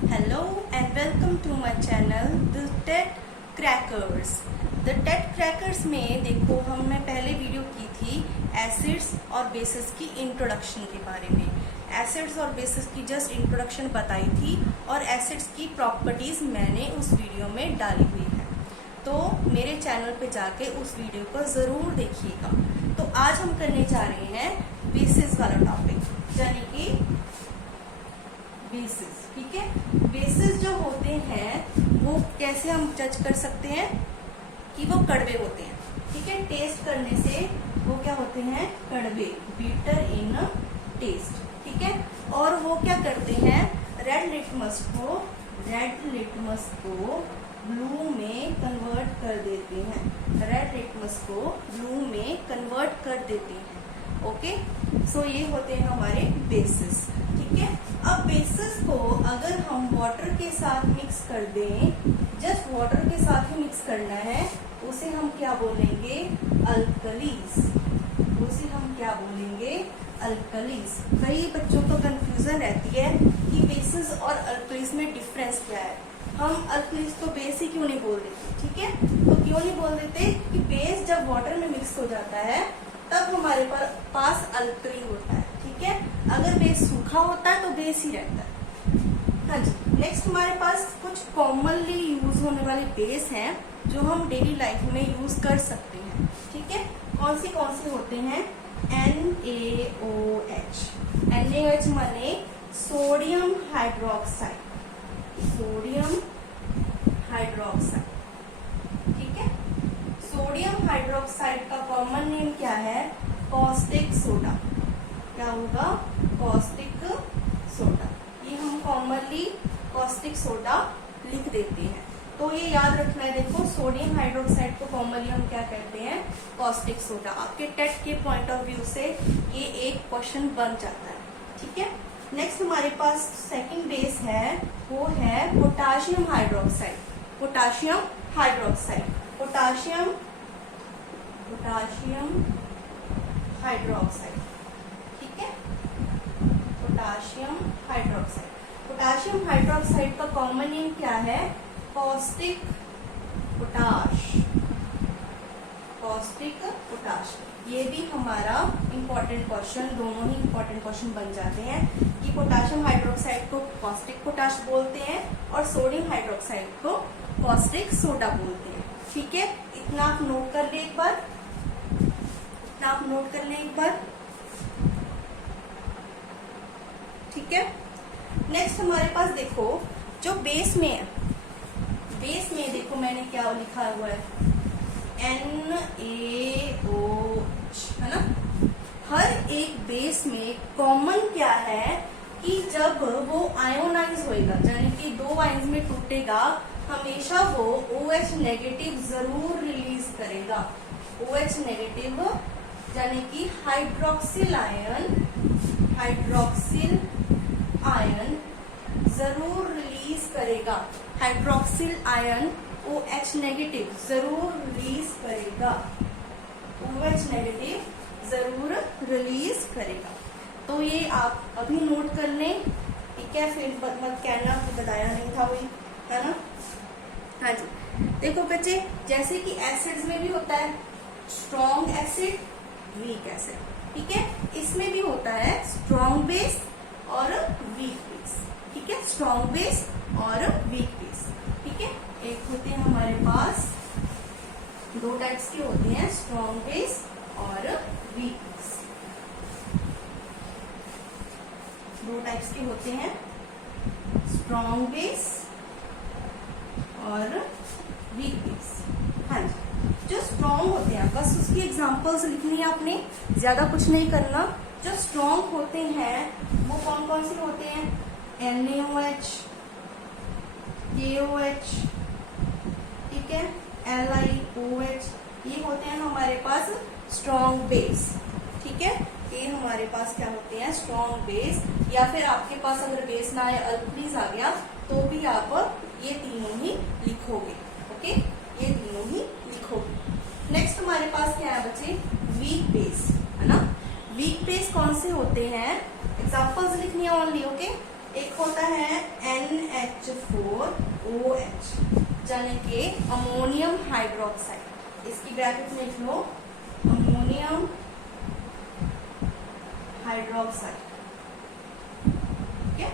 Hello and welcome to my channel The TET Crackers। The TET Crackers में देखो हमने पहले वीडियो की थी एसिड्स और बेसिस की इंट्रोडक्शन के बारे में। एसिड्स और बेसिस की जस्ट इंट्रोडक्शन बताई थी और एसिड्स की प्रॉपर्टीज मैंने उस वीडियो में डाली हुई है, तो मेरे चैनल पे जाके उस वीडियो को ज़रूर देखिएगा। तो आज हम करने जा रहे हैं बेसिस वाला टॉपिक, यानी कि बेसिस। ठीक है, बेसिस जो होते हैं वो कैसे हम जज कर सकते हैं कि वो कड़वे होते हैं। ठीक है, टेस्ट करने से वो क्या होते हैं, कड़वे, बीटर इन टेस्ट। ठीक है, और वो क्या करते हैं, रेड लिटमस को ब्लू में कन्वर्ट कर देते हैं। रेड लिटमस को ब्लू में कन्वर्ट कर देते हैं। ओके, सो ये होते हैं हमारे बेसिस। ठीक है, अब बेसिस को अगर हम वाटर के साथ मिक्स कर दें, जस्ट वाटर के साथ ही मिक्स करना है, उसे हम क्या बोलेंगे, अल्कलीज। उसे हम क्या बोलेंगे, अल्कलीज। कई बच्चों को कंफ्यूजन रहती है कि बेसिस और अल्कलीज में डिफरेंस क्या है। हम अल्कलीज को बेस ही क्यों नहीं बोल देते। ठीक है, तो क्यों नहीं बोल देते कि बेस जब वाटर में मिक्स हो जाता है तब हमारे पास अल्कली होता है। ठीक है, अगर बेस सूखा होता है तो बेस ही रहता है। हाँ जी, नेक्स्ट हमारे पास कुछ कॉमनली यूज होने वाले बेस हैं जो हम डेली लाइफ में यूज कर सकते हैं। ठीक है, कौन से होते हैं, NaOH। NaOH माने सोडियम हाइड्रोक्साइड। Sodium hydroxide. ठीक है, सोडियम हाइड्रोक्साइड का कॉमन नेम क्या है, कॉस्टिक सोडा। क्या होगा, कॉस्टिक सोडा। ये हम कॉमनली कॉस्टिक सोडा लिख देते हैं, तो ये याद रखना है। देखो, सोडियम हाइड्रोक्साइड को कॉमनली हम क्या कहते हैं, कॉस्टिक सोडा। आपके टेट के पॉइंट ऑफ व्यू से ये एक क्वेश्चन बन जाता है। ठीक है, नेक्स्ट हमारे पास सेकंड बेस है, वो है potassium hydroxide. Potassium hydroxide, potassium hydroxide. ठीक है, पोटाशियम हाइड्रोक्साइड। पोटाशियम हाइड्रोक्साइड का कॉमन नेम क्या है, कॉस्टिक पोटाश। Caustic potash. ये भी हमारा इंपॉर्टेंट क्वेश्चन, दोनों ही इंपॉर्टेंट क्वेश्चन बन जाते हैं कि पोटाशियम हाइड्रोक्साइड को कॉस्टिक पोटाश बोलते हैं और सोडियम हाइड्रोक्साइड को कॉस्टिक सोडा बोलते हैं। ठीक है, इतना आप नोट कर ले एक बार, ठीक है। नेक्स्ट हमारे पास देखो, जो बेस में है, बेस में देखो मैंने क्या लिखा हुआ है, NaOH, है ना। हर एक बेस में कॉमन क्या है कि जब वो आयोनाइज होएगा, यानी कि दो आयंस में टूटेगा, हमेशा वो OH नेगेटिव जरूर रिलीज करेगा। OH नेगेटिव यानी कि हाइड्रोक्सिल आयन जरूर रिलीज करेगा। हाइड्रोक्सिल आयन OH नेगेटिव जरूर रिलीज करेगा। OH नेगेटिव जरूर रिलीज करेगा। तो ये आप अभी नोट कर लें। ठीक है, फिर मत कहना कि बताया नहीं था वही, है ना। हाँ जी, देखो बच्चे, जैसे कि एसिड्स में भी होता है स्ट्रॉन्ग एसिड, वीक एसिड। ठीक है, इसमें भी होता है स्ट्रॉन्ग बेस और वीक बेस। ठीक है, स्ट्रॉन्ग बेस और वीक बेस। ठीक है, एक होते हैं हमारे पास, दो टाइप्स के होते हैं, स्ट्रॉन्ग बेस और वीक बेस। दो टाइप्स के होते हैं, स्ट्रॉन्ग बेस और वीक बेस। हाँ जी, जो स्ट्रॉन्ग होते हैं, बस उसकी एग्जांपल्स लिखनी है आपने, ज्यादा कुछ नहीं करना। जो स्ट्रॉन्ग होते हैं वो कौन कौन से होते हैं, NaOH, KOH, ठीक है, LiOH, ये होते हैं हमारे पास स्ट्रॉन्ग बेस। ठीक है, ये हमारे पास क्या होते हैं, स्ट्रॉन्ग बेस। या फिर आपके पास अगर बेस ना आए, अल्कलीज आ गया, तो भी आप ये तीनों ही लिखोगे। ओके, ये तीनों ही लिखोगे। नेक्स्ट हमारे पास क्या है बच्चे, वीक बेस, है ना। वीक बेस कौन से होते हैं, एग्जांपल्स लिखनी है ओनली। ओके, एक होता है NH4OH, यानी कि अमोनियम हाइड्रोक्साइड। इसकी ब्रैकेट में लिख लो अमोनियम हाइड्रोक्साइड, ठीक है,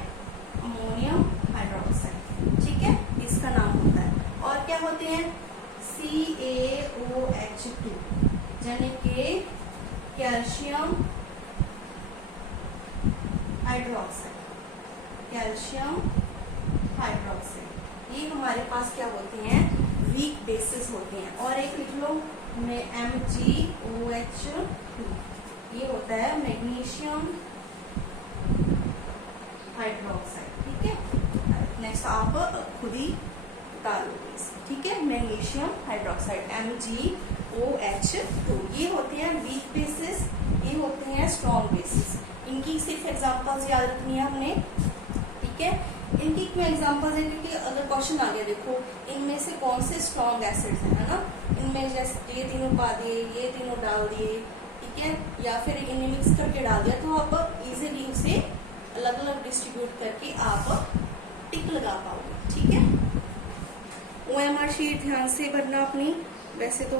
अमोनियम हाइड्रोक्साइड, ठीक है, इसका नाम होता है। और क्या होते हैं CaOH2, यानी कि कैल्शियम हाइड्रोक्साइड, कैल्शियम हाइड्रोक्साइड। ये हमारे पास क्या होते हैं, वीक बेसिस होते हैं। और एक लिख लो MgOH2, ये होता है मैग्नीशियम हाइड्रोक्साइड, ठीक है। नेक्स्ट आप खुद ही डालोगे, ठीक है, मैग्नीशियम हाइड्रोक्साइड MgOH2। ये होते हैं वीक बेसिस, ये होते हैं स्ट्रॉन्ग बेसिस। इनकी सिर्फ एग्जांपल्स याद रखनी है हमने, ठीक है। इनकी मैं एग्जांपल्स है क्योंकि अगर क्वेश्चन आ गया देखो इनमें से कौन से स्ट्रॉन्ग एसिड्स हैं, है ना, इनमें जैसे ये तीनों पा दिए, ये तीनों डाल दिए, ठीक है, या फिर इन्हें मिक्स करके डाल दिया, तो आप इजीली उसे अलग अलग डिस्ट्रीब्यूट करके आप टिक लगा पाओगे, ठीक है। OMR शीट ध्यान से भरना अपनी, वैसे तो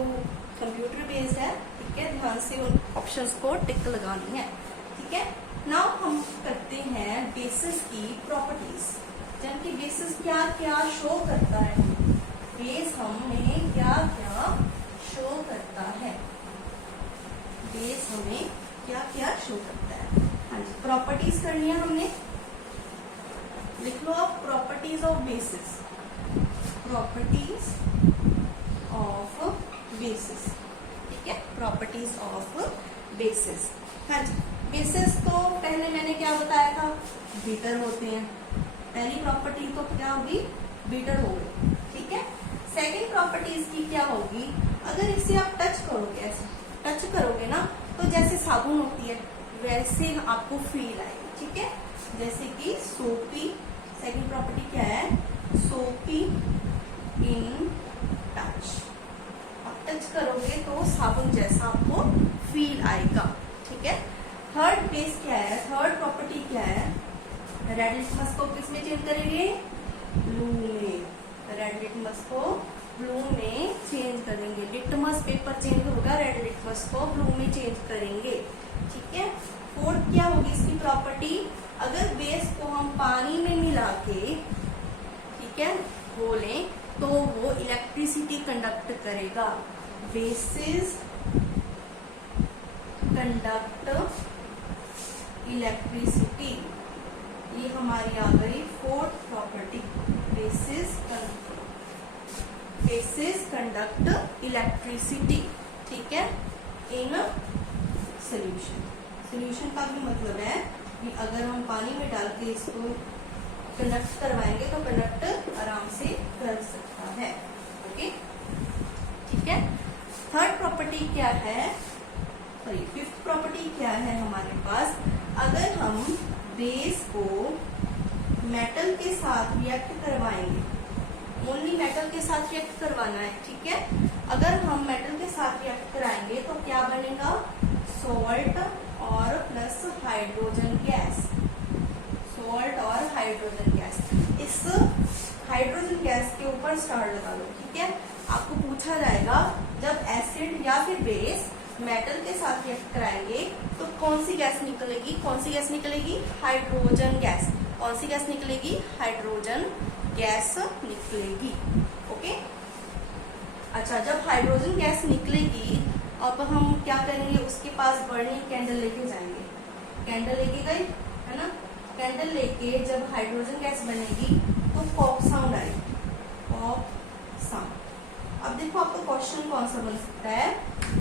कंप्यूटर बेस्ड है, ठीक है, ध्यान से उन ऑप्शंस को टिक लगानी है, ठीक है। नाउ हम करते हैं बेसिस की प्रॉपर्टीज, यानी कि बेसिस क्या क्या शो करता है, बेस हमें क्या क्या शो करता है, बेस हमें क्या क्या शो करता है। हाँ जी, प्रॉपर्टीज करनी है हमने, लिख लो आप properties of basis, properties of basis, ठीक है, प्रॉपर्टीज ऑफ बेसिस। हाँ जी, बेसिस तो पहले मैंने क्या बताया था, बीटर होते हैं। पहली प्रॉपर्टी तो क्या होगी, बीटर हो गई, ठीक है। सेकंड प्रॉपर्टीज की क्या होगी, अगर इसे आप टच करोगे, ऐसे टच करोगे ना, तो जैसे साबुन होती है वैसे आपको फील आएगी, ठीक है, जैसे कि सोपी। सेकंड प्रॉपर्टी क्या है, सोपी इन टच। आप टच करोगे तो साबुन जैसा आपको फील आएगा, ठीक है। थर्ड बेस क्या है, थर्ड प्रॉपर्टी क्या है, रेड लिटमस को किस में चेंज करेंगे, ब्लू में। रेड लिटमस को ब्लू में चेंज करेंगे, लिटमस पेपर चेंज होगा, रेड लिटमस को ब्लू में चेंज करेंगे, ठीक है। फोर्थ क्या होगी इसकी प्रॉपर्टी, अगर बेस को हम पानी में मिला के, ठीक है, बोलें तो वो इलेक्ट्रिसिटी कंडक्ट करेगा, बेसिस कंडक्ट इलेक्ट्रिसिटी। ये हमारी आ गई fourth property, basis conduct electricity, ठीक है, इन सोल्यूशन। सोल्यूशन का भी मतलब है कि अगर हम पानी में डाल के इसको कंडक्ट करवाएंगे तो कंडक्ट आराम से कर सकता है, ओके, ठीक है। थर्ड प्रॉपर्टी क्या है, सॉरी फिफ्थ प्रॉपर्टी क्या है हमारे पास, अगर हम बेस को मेटल के साथ रिएक्ट करवाएंगे, ओनली मेटल के साथ रिएक्ट करवाना है, ठीक है। अगर हम मेटल के साथ रिएक्ट कराएंगे तो क्या बनेगा, सॉल्ट और प्लस हाइड्रोजन गैस, सॉल्ट और हाइड्रोजन गैस। इस हाइड्रोजन गैस के ऊपर स्टार लगा लो, ठीक है। आपको पूछा जाएगा जब एसिड या फिर बेस मेटल के साथ रिएक्ट कराएंगे तो कौन सी गैस निकलेगी, कौन सी गैस निकलेगी, हाइड्रोजन गैस। कौन सी गैस निकलेगी, हाइड्रोजन गैस निकलेगी, ओके। अच्छा, जब हाइड्रोजन गैस निकलेगी अब हम क्या करेंगे, उसके पास बर्निंग कैंडल लेके जाएंगे, कैंडल लेके गए, है ना, कैंडल लेके जब हाइड्रोजन गैस बनेगी तो पॉप साउंड आएगी, पॉप साउंड। अब देखो आपका क्वेश्चन कौन सा बन सकता है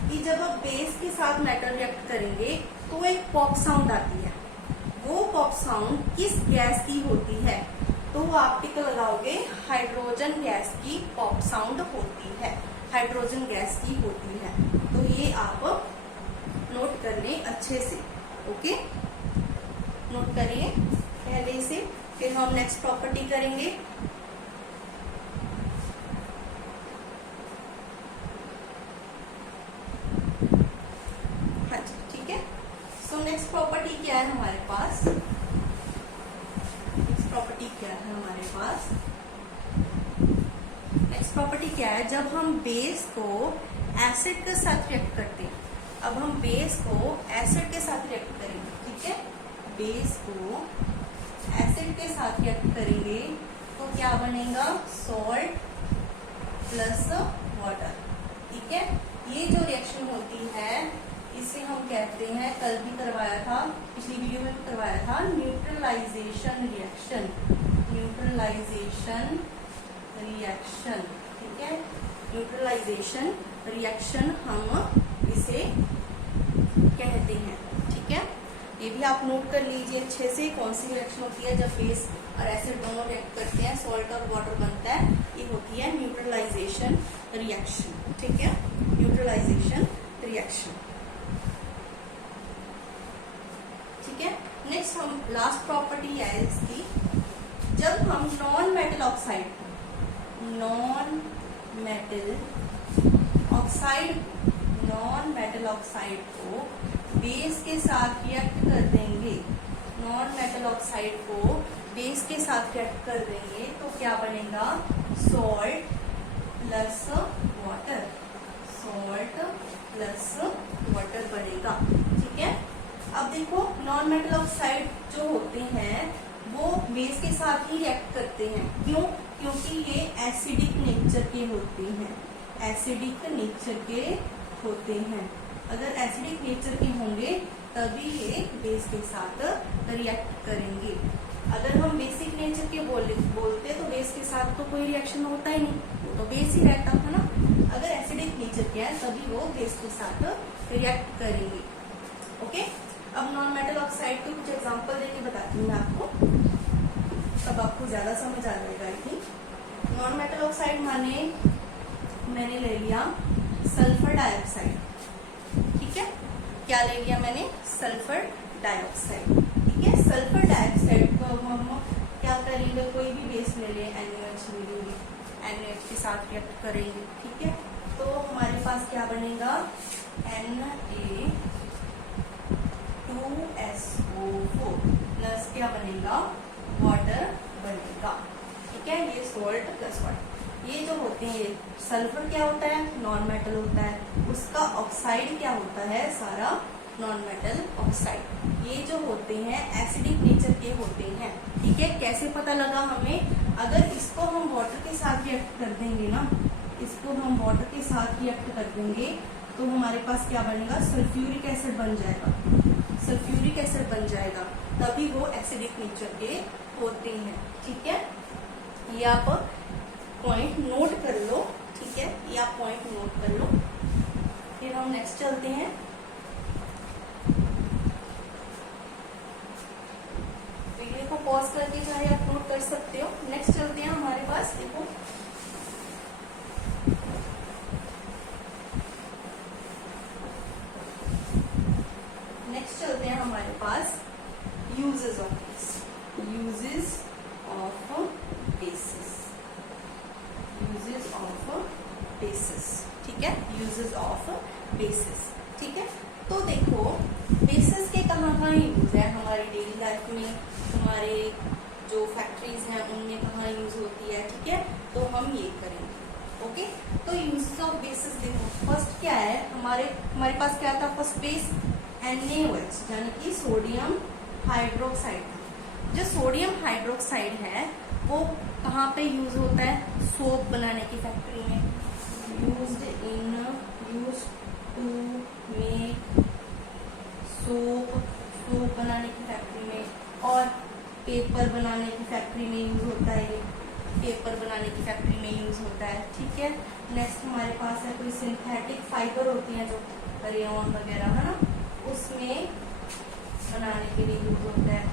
कि जब आप बेस के साथ मेटल रिएक्ट करेंगे तो एक पॉप साउंड आती है, वो पॉप साउंड किस गैस की होती है, तो आप टिक लगाओगे हाइड्रोजन गैस की पॉप साउंड होती है, हाइड्रोजन गैस की होती है। तो ये आप नोट कर लें अच्छे से, ओके, नोट करिए पहले से, फिर हम नेक्स्ट प्रॉपर्टी करेंगे। हाँ जी, ठीक है। सो नेक्स्ट प्रॉपर्टी क्या है हमारे पास, नेक्स्ट प्रॉपर्टी क्या क्या है हमारे पास, नेक्स्ट प्रॉपर्टी क्या है, जब हम बेस को एसिड के साथ रिएक्ट करते हैं, अब हम बेस को एसिड के साथ रिएक्ट करेंगे, ठीक है, बेस को एसिड के साथ रिएक्ट करेंगे तो क्या बनेगा, सॉल्ट प्लस वाटर, ठीक है। ये जो रिएक्शन होती है इसे हम कहते हैं, कल भी करवाया था, पिछली वीडियो में करवाया था, न्यूट्रलाइजेशन रिएक्शन, न्यूट्रलाइजेशन रिएक्शन, ठीक है, न्यूट्रलाइजेशन रिएक्शन हम इसे कहते हैं, ठीक है। ये भी आप नोट कर लीजिए अच्छे से, कौन सी रिएक्शन होती है जब बेस और एसिड दोनों रिएक्ट करते हैं, सॉल्ट और वाटर बनता है, ये होती है न्यूट्रलाइजेशन रिएक्शन, ठीक है, न्यूट्रलाइजेशन रिएक्शन, ठीक है। नेक्स्ट हम लास्ट प्रॉपर्टी है इसकी, जब हम नॉन मेटल ऑक्साइड को बेस के साथ रिएक्ट कर देंगे, नॉन मेटल ऑक्साइड को बेस के साथ रिएक्ट कर देंगे तो क्या बनेगा, salt plus water, salt plus water बनेगा, ठीक है। अब देखो नॉन मेटल ऑक्साइड जो होते हैं वो बेस के साथ ही रिएक्ट करते हैं, क्यों, क्योंकि ये एसिडिक नेचर के होते हैं, एसिडिक नेचर के होते हैं, अगर एसिडिक नेचर के होंगे तभी ये बेस के साथ रिएक्ट करेंगे, अगर हम बेसिक नेचर के बोलते तो बेस के साथ तो कोई रिएक्शन होता ही नहीं, वो तो बेस ही रहता था ना, अगर एसिडिक नेचर के है तभी वो बेस के साथ रिएक्ट करेंगे, ओके। अब नॉन मेटल ऑक्साइड के कुछ एग्जांपल देके बताती हूँ मैं आपको, तब आपको ज्यादा समझ आ जाएगा। I think non metal oxide माने मैंने ले लिया सल्फर डाइऑक्साइड, ठीक है, क्या ले लिया मैंने, सल्फर डाइऑक्साइड, ठीक है। सल्फर डाइऑक्साइड को हम क्या करेंगे, कोई भी बेस ले लें, NaOH ले लेंगे, NaOH के साथ रिएक्ट करेंगे, ठीक है, तो हमारे पास क्या बनेगा, Na2SO4 प्लस क्या बनेगा, वाटर बनेगा, ठीक है, ये सॉल्ट प्लस वाटर। ये जो होते हैं, सल्फर क्या होता है, नॉन मेटल होता है, उसका ऑक्साइड क्या होता है, सारा नॉन मेटल ऑक्साइड, ये जो होते हैं एसिडिक नेचर के होते हैं, ठीक है। कैसे पता लगा हमें, अगर इसको हम वाटर के साथ रिएक्ट कर देंगे ना, इसको हम वाटर के साथ रिएक्ट कर देंगे तो हमारे पास क्या बनेगा, सल्फ्यूरिक एसिड बन जाएगा, सल्फ्यूरिक एसिड बन जाएगा, तभी वो एसिडिक नेचर के होते हैं, ठीक है। ये आप पॉइंट नोट कर लो, ठीक है, ये आप पॉइंट नोट कर लो। फिर हम नेक्स्ट चलते हैं, वीडियो को पॉज करके चाहे आप नोट कर सकते हो। नेक्स्ट चलते हैं हमारे पास, देखो नेक्स्ट चलते हैं हमारे पास uses of base, uses of basis, uses of basis, ठीक है, यूजेस ऑफ बेसिस, ठीक है। तो देखो बेसिस के कहाँ यूज है हमारी डेली लाइफ में, हमारे जो फैक्ट्रीज हैं उनमें कहाँ यूज होती है, ठीक है, तो हम ये करेंगे, ओके। तो यूजेस ऑफ बेसिस देखो, फर्स्ट क्या है, हमारे पास क्या था, फर्स्ट बेस NaOH यानी कि सोडियम हाइड्रोक्साइड। जो सोडियम हाइड्रोक्साइड है वो कहाँ पे यूज होता है, सोप बनाने की फैक्ट्री में, यूज्ड टू मेक सोप बनाने की फैक्ट्री में, और पेपर बनाने की फैक्ट्री में यूज होता है, ये पेपर बनाने की फैक्ट्री में यूज होता है, ठीक है। नेक्स्ट हमारे पास है कोई सिंथेटिक फाइबर होती है जो रेयन वगैरह है ना, उसमें बनाने के लिए यूज होता है,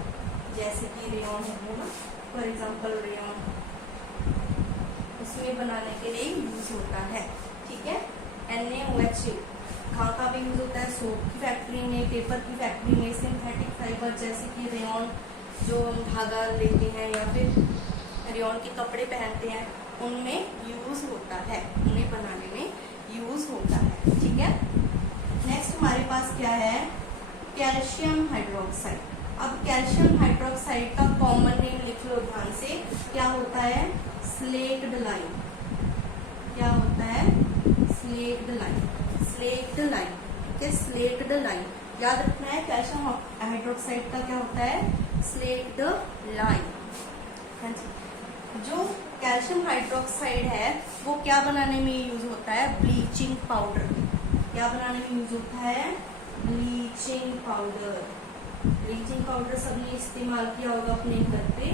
जैसे कि रेयन है ना, फॉर एग्जांपल रेयन, उसमें बनाने के लिए यूज होता है, ठीक है। NaOH कहाँ भी यूज होता है, सोप की फैक्ट्री में, पेपर की फैक्ट्री में, सिंथेटिक फाइबर जैसे कि रेयन जो हम धागा लेते हैं या फिर रेयन के कपड़े पहनते हैं उनमें यूज होता है, उन्हें बनाने में यूज होता है, ठीक है। नेक्स्ट हमारे पास क्या है, कैल्शियम हाइड्रोक्साइड। अब कैल्शियम हाइड्रोक्साइड का कॉमन नेम लिख लो ध्यान से, क्या होता है? Slaked lime. क्या होता है? Slaked lime. स्लेक्ड लाइम, ठीक है, स्लेक्ड लाइम याद रखना है। कैल्शियम हाइड्रोक्साइड का क्या होता है? Slaked lime. हाँ जी। जो कैल्शियम हाइड्रोक्साइड है वो क्या बनाने में यूज होता है? Bleaching powder. क्या बनाने में यूज होता है? Bleaching powder. ब्लीचिंग पाउडर सबने इस्तेमाल किया होगा अपने घर पे,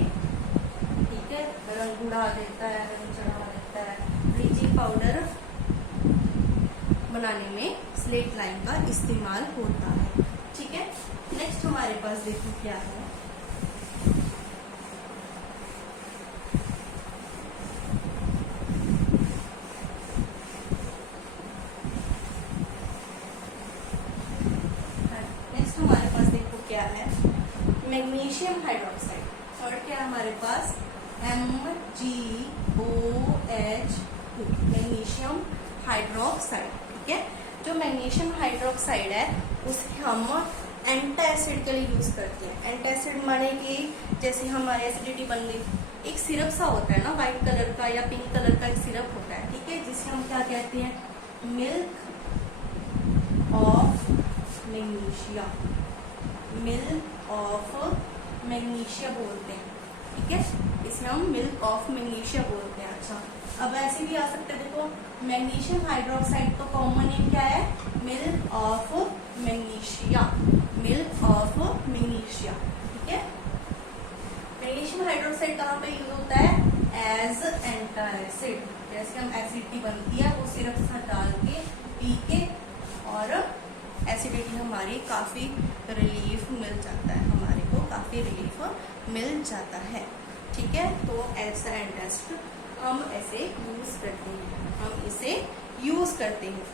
ठीक है, रंग उड़ा देता है, रंग चढ़ा देता है। ब्लीचिंग पाउडर बनाने में स्लेट लाइम का इस्तेमाल होता है, ठीक है। नेक्स्ट हमारे पास देखो क्या है, नेक्स्ट हमारे पास देखो क्या है, मैग्नीशियम हाइड्रोक्साइड। और क्या है हमारे पास? MgOH2 मैग्नीशियम हाइड्रोक्साइड, ठीक है। जो मैग्नीशियम हाइड्रोक्साइड है उसे हम एंटासिड के लिए यूज करते हैं। एंटासिड माने कि जैसे हमारे एसिडिटी बन गई, एक सिरप सा होता है ना, व्हाइट कलर का या पिंक कलर का एक सिरप होता है, ठीक है, जिसे हम क्या कहते हैं? Milk of magnesia. Milk of magnesia बोलते हैं, ठीक है, इसे हम मिल्क ऑफ मैग्नीशिया बोलते हैं। अच्छा, अब ऐसे भी आ सकते हैं, देखो मैग्नीशियम हाइड्रोक्साइड का कॉमन नेम क्या है? Milk of magnesia. Milk of magnesia, ठीक है। मैग्नीशियम हाइड्रोक्साइड कहाँ पे यूज होता है? As antacid. जैसे हम एसिडिटी बनती है वो सिरप सा डाल के पी के और एसिडिटी हमारी काफी रिलीफ मिल जाता है, हमारे को काफी रिलीफ मिल जाता है, ठीक है। तो ऐसा एंटासिड हम ऐसे यूज करते हैं, हम इसे यूज करते हैं।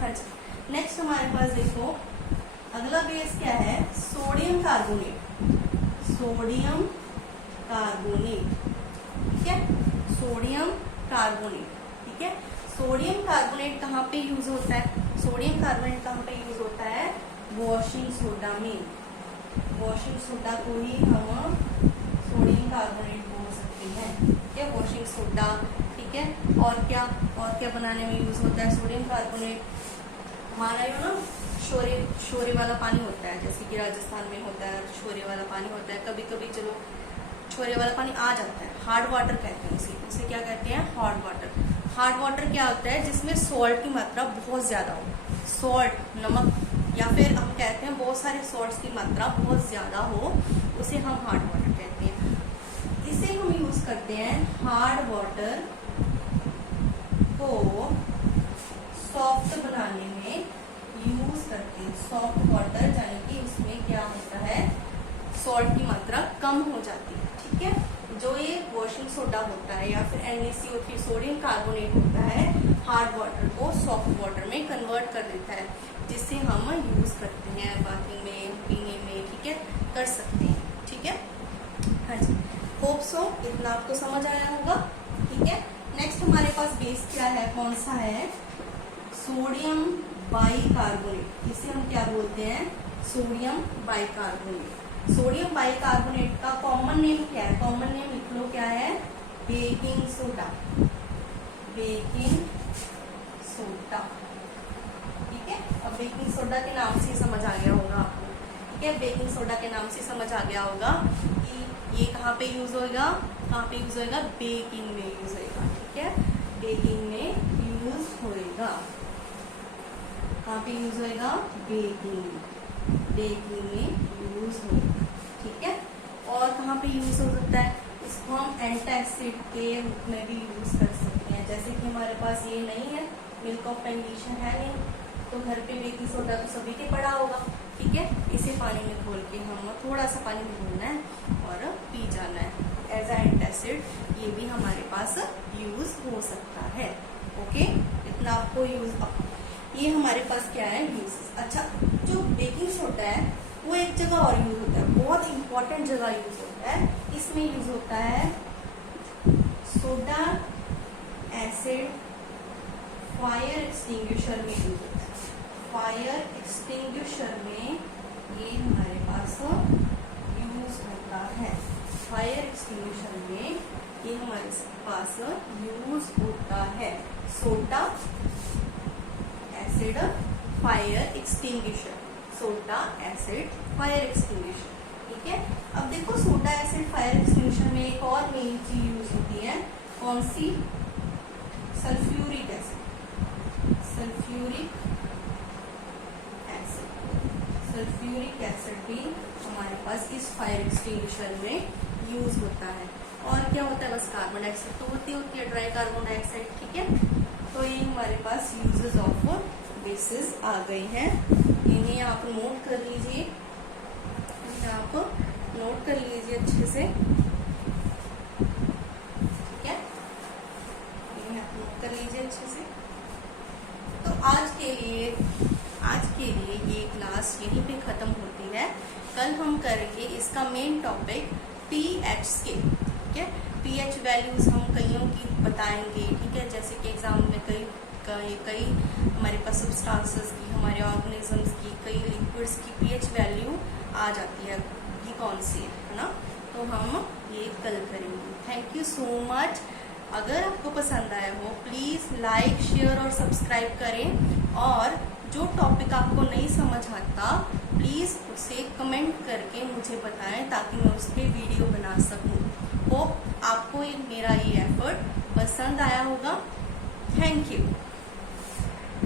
अच्छा, नेक्स्ट हमारे पास देखो अगला बेस क्या है? Sodium carbonate. सोडियम कार्बोनेट, ठीक है, सोडियम कार्बोनेट, ठीक है। सोडियम कार्बोनेट कहाँ पे यूज होता है? सोडियम कार्बोनेट कहाँ पे यूज होता है? वॉशिंग सोडा में। वॉशिंग सोडा को ही हम सोडियम कार्बोनेट बोल सकते हैं, ठीक है, वॉशिंग सोडा, ठीक है। और क्या बनाने में यूज होता है सोडियम कार्बोनेट? हमारा यो ना शोरे वाला पानी होता है, जैसे कि राजस्थान में होता है शोरे वाला पानी होता है, कभी कभी चलो छोरे वाला पानी आ जाता है, हार्ड वाटर कहते हैं उसे क्या कहते हैं? Hard water. हार्ड वाटर क्या होता है? जिसमें सॉल्ट की मात्रा बहुत ज्यादा हो, सॉल्ट, नमक, या फिर हम कहते हैं बहुत सारे सॉल्ट्स की मात्रा बहुत ज्यादा हो, उसे हम हार्ड वाटर कहते हैं। इसे हम यूज करते हैं हार्ड वाटर को सॉफ्ट बनाने में यूज करते हैं। सॉफ्ट वाटर यानी कि उसमें क्या होता है? सॉल्ट की मात्रा कम हो जाती है, ठीक है। जो ये वॉशिंग सोडा होता है या फिर NaCO3 सोडियम कार्बोनेट होता है, हार्ड वाटर को सॉफ्ट वाटर में कन्वर्ट कर देता है, जिससे हम यूज करते हैं बाथिंग में, पीने में, ठीक है, कर सकते हैं, ठीक है। हाँ जी, होप सो इतना आपको समझ आया होगा, ठीक है। नेक्स्ट हमारे पास बेस क्या है? कौन सा है? Sodium bicarbonate. इसे हम क्या बोलते हैं? Sodium bicarbonate. सोडियम बाइकार्बोनेट का कॉमन नेम क्या है? कॉमन नेम लिख लो, क्या है? Baking soda. बेकिंग सोडा, ठीक है। अब बेकिंग सोडा के नाम से समझ आ गया होगा आपको, ठीक है। बेकिंग सोडा के नाम से समझ आ गया होगा कि ये कहाँ पे यूज होगा? कहाँ पे यूज होगा? बेकिंग में यूज होगा, ठीक है, बेकिंग में यूज होएगा। कहाँ पे यूज होएगा? बेकिंग में यूज होगा, ठीक है। और कहाँ पे यूज हो सकता है? इसको हम एंटासिड के रूप में भी यूज कर सकते हैं। जैसे कि हमारे पास ये नहीं है, मिल्क ऑफ मैग्नीशिया है नहीं, तो घर पे बेकिंग सोडा तो सभी के पड़ा होगा, ठीक है। इसे पानी में घोल के हम थोड़ा सा पानी में घोलना है और पी जाना है एज ए एंटासिड। ये भी हमारे पास यूज हो सकता है, ओके। इतना आपको यूज, ये हमारे पास क्या है? यूज। अच्छा, जो बेकिंग सोडा है वो एक जगह और यूज होता है, बहुत इंपॉर्टेंट जगह यूज होता है। इसमें यूज होता है सोडा एसिड फायर एक्सटिंग्विशर में यूज होता है। फायर एक्सटिंग्विशर में ये हमारे पास पास यूज होता है। फायर एक्सटिंग्विशर में ये हमारे पास यूज होता है soda acid fire extinguisher, soda acid fire extinguisher. ठीक है, अब देखो सोडा एसिड फायर एक्सटिंग्विशर में एक और मेन चीज यूज होती है, कौन सी? Sulphuric acid. Sulphuric acid, sulphuric acid भी हमारे पास इस फायर एक्सटिंग्विशर में यूज होता है। और क्या होता है? बस कार्बन डाइऑक्साइड तो होती है, ड्राई कार्बन डाइऑक्साइड। ठीक है, तो ये हमारे पास यूजेस ऑफ बेसिस आ गई हैं। इन्हें आप नोट कर लीजिए, इन्हें आप नोट कर लीजिए अच्छे से। ठीक है, इन्हें आप नोट कर लीजिए अच्छे से। तो आज के लिए ये क्लास यहीं पे खत्म होती है। कल हम करेंगे इसका मेन टॉपिक पीएच स्केल। ठीक है, पीएच वैल्यूज हम कईयों की बताएंगे। ठीक है, जैसे कि एग्जाम में कई हमारे पास सब्सटेंसेस की, हमारे ऑर्गेनिजम्स की, कई लिक्विड्स की पीएच वैल्यू आ जाती है, ये कौन सी है ना, तो हम ये कल करेंगे। Thank you so much. अगर आपको पसंद आया हो प्लीज़ लाइक शेयर और सब्सक्राइब करें, और जो टॉपिक आपको नहीं समझ आता प्लीज़ उसे कमेंट करके मुझे बताएं ताकि मैं उस पर वीडियो बना सकूं। होप आपको मेरा ये एफर्ट पसंद आया होगा। Thank you.